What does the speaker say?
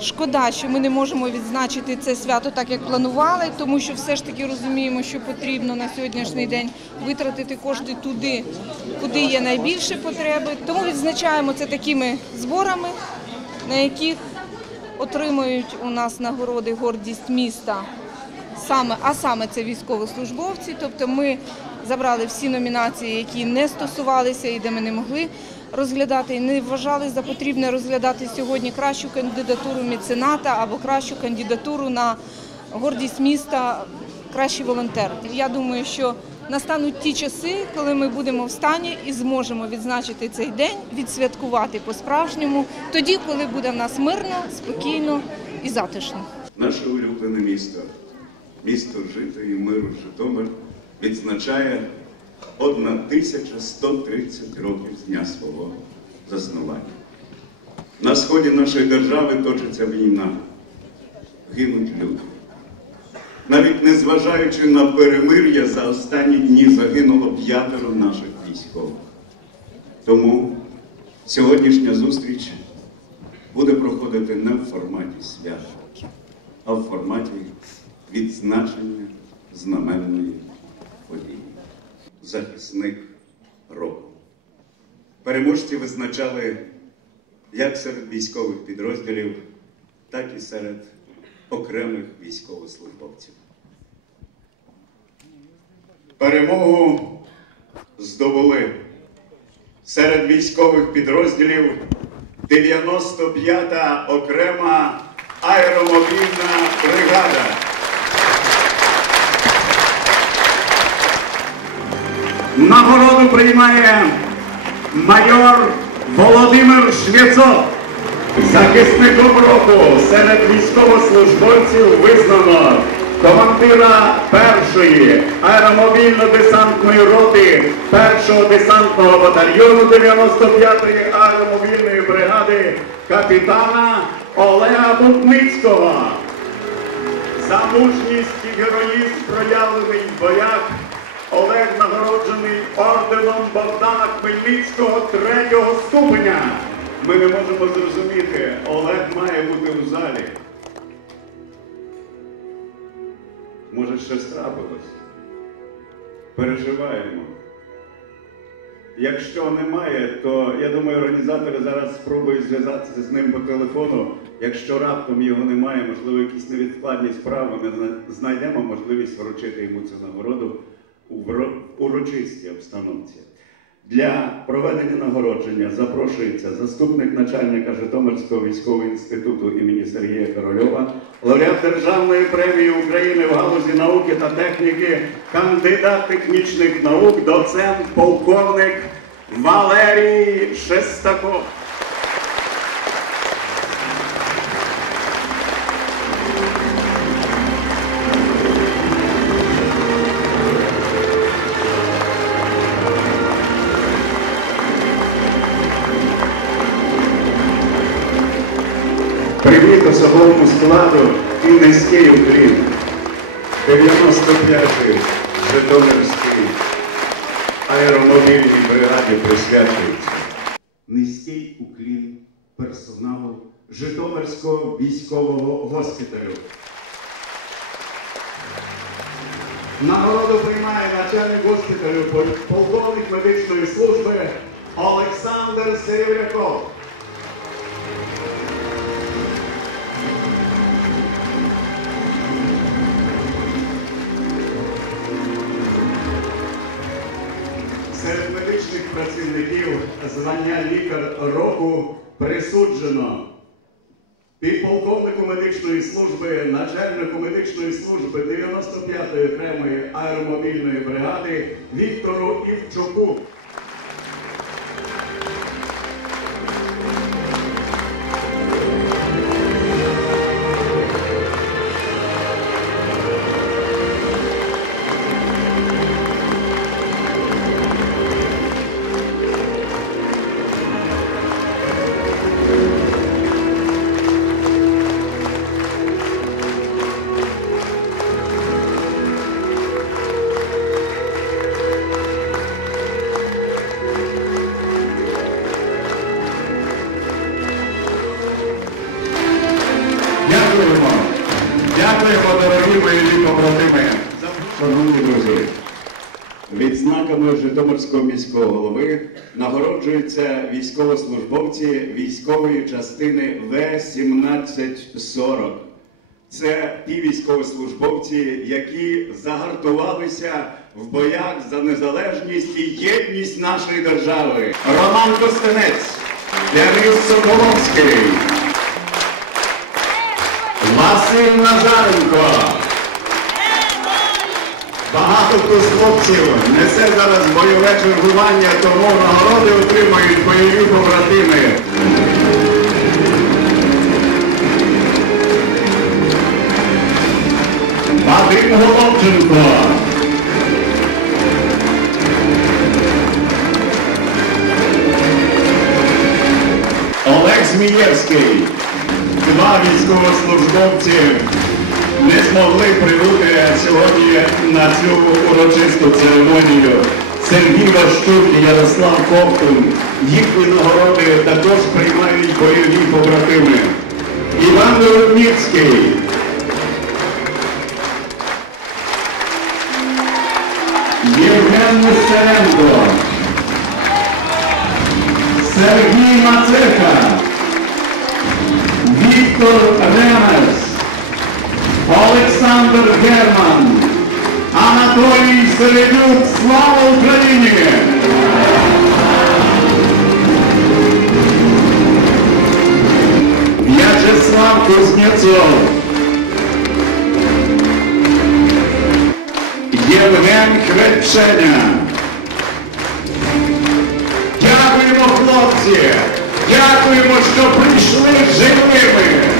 Шкода, що ми не можемо відзначити це свято так, як планували, тому що все ж таки розуміємо, що потрібно на сьогоднішній день витратити кошти туди, куди є найбільше потреби. Тому відзначаємо це такими зборами, на яких отримують у нас нагороди гордість міста. Саме, а саме це військовослужбовці. Тобто ми забрали всі номінації, які не стосувалися і де ми не могли розглядати, і не вважали за потрібне розглядати сьогодні кращу кандидатуру мецената або кращу кандидатуру на гордість міста, кращий волонтер. Я думаю, що настануть ті часи, коли ми будемо в стані і зможемо відзначити цей день, відсвяткувати по-справжньому, тоді, коли буде в нас мирно, спокійно і затишно. Наше улюблене місто, місто жити і миру Житомир, відзначає 1130 років з дня свого заснування. На сході нашої держави точиться війна, гинуть люди. Навіть незважаючи на перемир'я, за останні дні загинуло п'ятеро наших військових. Тому сьогоднішня зустріч буде проходити не в форматі свята, а в форматі відзначення знаменної події. Захисник року. Переможці визначали як серед військових підрозділів, так і серед окремих військовослужбовців. Перемогу здобули серед військових підрозділів 95-та окрема аеромобільна Нагороду приймає майор Володимир Швєцов. Захисником року серед військовослужбовців визнано командира першої аеромобільно-десантної роти першого десантного батальйону 95-ї аеромобільної бригади капітана Олега Бутницького. За мужність і героїзм, проявлений в боях, Олег нагороджений орденом Богдана Хмельницького третього ступеня. Ми не можемо зрозуміти, Олег має бути в залі. Може, щось трапилось? Переживаємо. Якщо немає, то я думаю, організатори зараз спробують зв'язатися з ним по телефону. Якщо раптом його немає, можливо, якісь невідкладні справи, ми знайдемо можливість вручити йому цю нагороду урочистій обстановці. Для проведення нагородження запрошується заступник начальника Житомирського військового інституту імені Сергія Корольова, лауреат Державної премії України в галузі науки та техніки, кандидат технічних наук, доцент, полковник Валерій Шестаков. Особовому складу і низький уклін. 95-й Житомирський аеромобільній бригаді присвячується. Низький уклін персоналу Житомирського військового госпіталю. Нагороду приймає начальник госпіталю полковник медичної служби Олександр Серебряков. Працівників звання лікар року присуджено підполковнику медичної служби, начальнику медичної служби 95-ї окремої аеромобільної бригади Віктору Івчуку. Бойові побратими. Шановні друзі, Відзнаками Житомирського міського голови нагороджуються військовослужбовці військової частини В-1740. Це ті військовослужбовці, які загартувалися в боях за незалежність і єдність нашої держави. Роман Костенець, Денис Соколовський, Василь Назаренко. Багато хто з хлопців несе зараз бойове чергування, тому нагороди отримають бойові побратими. Вадим Головченко. Олег Змієвський. Два військовослужбовці не змогли прибути сьогодні на цю урочисту церемонію. Сергій Ващук і Ярослав Ковтун. Їхні нагороди також приймають бойові побратими. Іван Виробницький. Євген Нестеренко. Сергій Мацеха. Віктор Ремес. Олександр Герман, Анатолій Середюк, слава Україні! В'ячеслав Кузнєцов, Євген Хребченя. Дякуємо, хлопці! дякуємо, що прийшли живими.